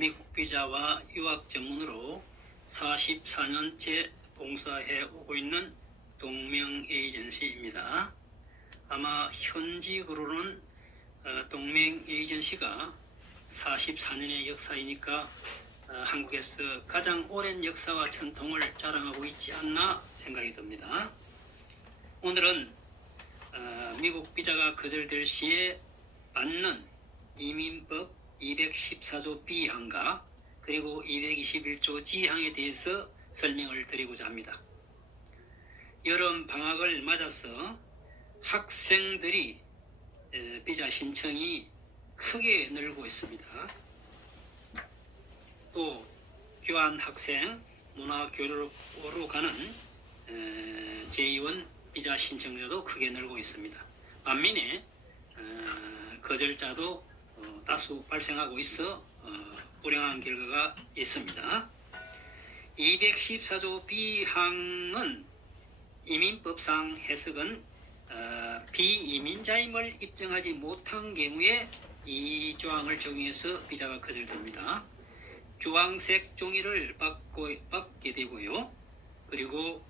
미국 비자와 유학 전문으로 44년째 봉사해 오고 있는 동명 에이전시입니다. 아마 현직으로는 동명 에이전시가 44년의 역사이니까 한국에서 가장 오랜 역사와 전통을 자랑하고 있지 않나 생각이 듭니다. 오늘은 미국 비자가 거절될 시에 받는 이민법 214조 B항과 그리고 221조 G항에 대해서 설명을 드리고자 합니다. 여름 방학을 맞아서 학생들이 비자 신청이 크게 늘고 있습니다. 또 교환학생, 문화교류로 가는 제2원 비자 신청자도 크게 늘고 있습니다. 반면에 거절자도 다수 발생하고 있어 불행한 결과가 있습니다. 214조 B항은 이민법상 해석은 비이민자임을 입증하지 못한 경우에 이 조항을 적용해서 비자가 거절됩니다. 주황색 종이를 받게 되고요. 그리고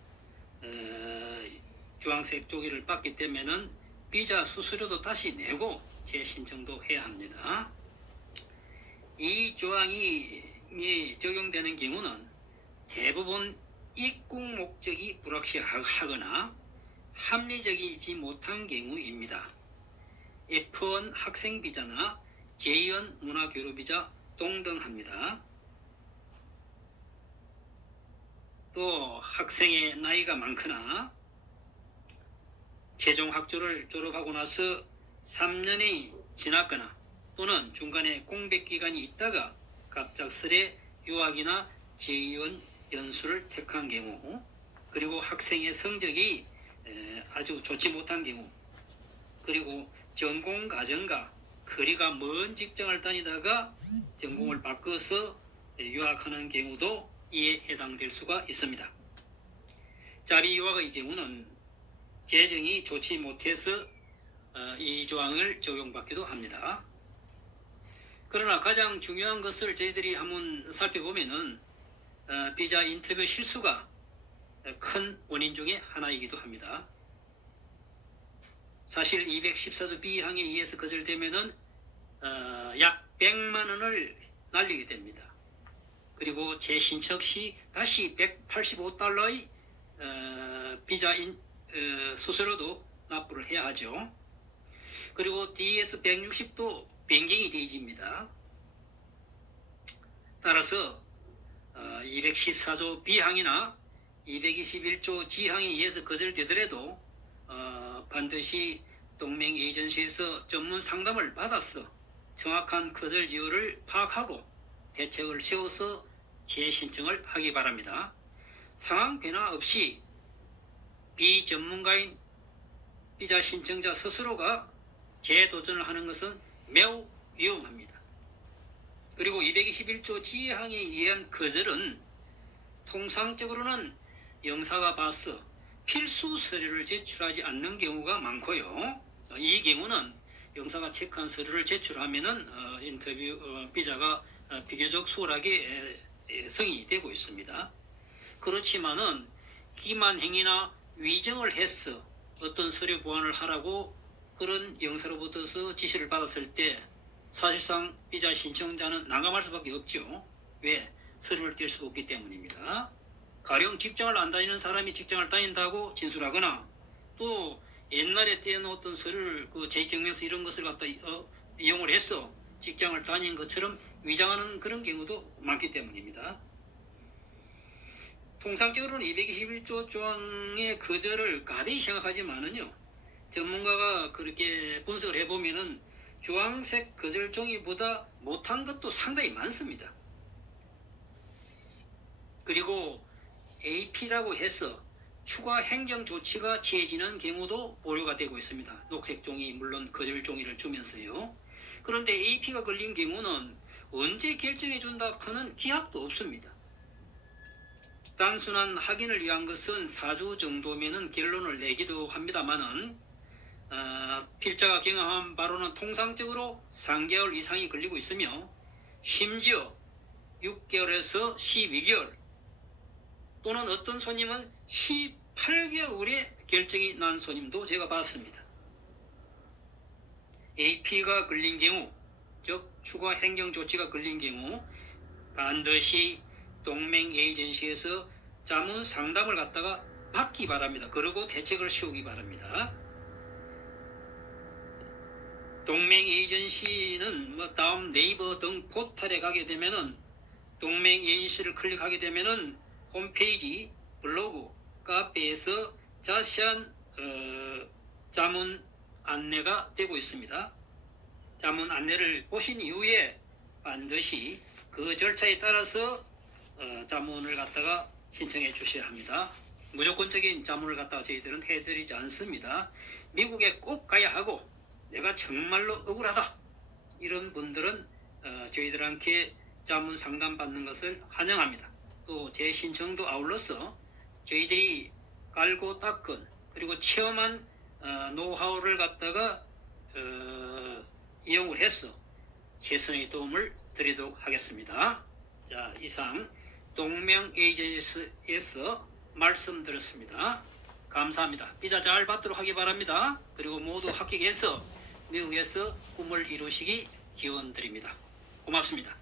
주황색 종이를 받기 때문에는 비자 수수료도 다시 내고 재신청도 해야 합니다. 이 조항이 적용되는 경우는 대부분 입국 목적이 불확실하거나 합리적이지 못한 경우입니다. F1 학생 비자나 J1 문화교류 비자 동등합니다. 또 학생의 나이가 많거나 최종 학조를 졸업하고 나서 3년이 지났거나 또는 중간에 공백 기간이 있다가 갑작스레 유학이나 제2원 연수를 택한 경우, 그리고 학생의 성적이 아주 좋지 못한 경우, 그리고 전공 과정과 거리가 먼 직장을 다니다가 전공을 바꿔서 유학하는 경우도 이에 해당될 수가 있습니다. 자비 유학의 경우는 재정이 좋지 못해서 이 조항을 적용받기도 합니다. 그러나 가장 중요한 것을 저희들이 한번 살펴보면은 비자 인터뷰 실수가 큰 원인 중에 하나이기도 합니다. 사실 214조 B항에 의해서 거절되면은 약 100만 원을 날리게 됩니다. 그리고 재신청 시 다시 185달러의 비자 수수료도 납부를 해야 하죠. 그리고 DS 160도 변경이 되어집니다. 따라서 214조 B항이나 221조 G항에 의해서 거절되더라도 반드시 동명 에이전시에서 전문 상담을 받아서 정확한 거절 이유를 파악하고 대책을 세워서 재신청을 하기 바랍니다. 상황 변화 없이 비전문가인 비자 신청자 스스로가 재도전을 하는 것은 매우 위험합니다. 그리고 221조 G항에 의한 거절은 통상적으로는 영사가 봐서 필수 서류를 제출하지 않는 경우가 많고요. 이 경우는 영사가 체크한 서류를 제출하면은 인터뷰 비자가 비교적 수월하게 승인되고 있습니다. 그렇지만은 기만행위나 위정을 해서 어떤 서류 보완을 하라고 그런 영사로부터 지시를 받았을 때 사실상 비자 신청자는 난감할 수밖에 없죠. 왜? 서류를 뗄 수 없기 때문입니다. 가령 직장을 안 다니는 사람이 직장을 다닌다고 진술하거나 또 옛날에 떼어놓았던 서류를 재직증명서 이런 것을 갖다 이용을 해서 직장을 다닌 것처럼 위장하는 그런 경우도 많기 때문입니다. 통상적으로는 221조 조항의 거절을 가벼이 생각하지만은요, 전문가가 그렇게 분석을 해보면은 주황색 거절 종이보다 못한 것도 상당히 많습니다. 그리고 AP라고 해서 추가 행정 조치가 취해지는 경우도 보류가 되고 있습니다. 녹색 종이 물론 거절 종이를 주면서요. 그런데 AP가 걸린 경우는 언제 결정해 준다 하는 기약도 없습니다. 단순한 확인을 위한 것은 4주 정도면은 결론을 내기도 합니다만은 필자가 경험한 바로는 통상적으로 3개월 이상이 걸리고 있으며 심지어 6개월에서 12개월 또는 어떤 손님은 18개월에 결정이 난 손님도 제가 봤습니다. AP가 걸린 경우, 즉 추가 행정 조치가 걸린 경우 반드시 동맹 에이전시에서 자문 상담을 갖다가 받기 바랍니다. 그리고 대책을 세우기 바랍니다. 동맹 에이전시는 다음 네이버 등 포털에 가게 되면은 동맹 에이전시를 클릭하게 되면은 홈페이지, 블로그, 카페에서 자세한 자문 안내가 되고 있습니다. 자문 안내를 보신 이후에 반드시 그 절차에 따라서 자문을 갖다가 신청해 주셔야 합니다. 무조건적인 자문을 갖다가 저희들은 해드리지 않습니다. 미국에 꼭 가야 하고 내가 정말로 억울하다 이런 분들은 저희들한테 자문 상담 받는 것을 환영합니다. 또 제 신청도 아울러서 저희들이 깔고 닦은 그리고 체험한 노하우를 갖다가 이용을 해서 최선의 도움을 드리도록 하겠습니다. 자, 이상 동맹 에이전시에서 말씀드렸습니다. 감사합니다. 비자 잘 받도록 하기 바랍니다. 그리고 모두 합격해서 미국에서 꿈을 이루시기 기원 드립니다. 고맙습니다.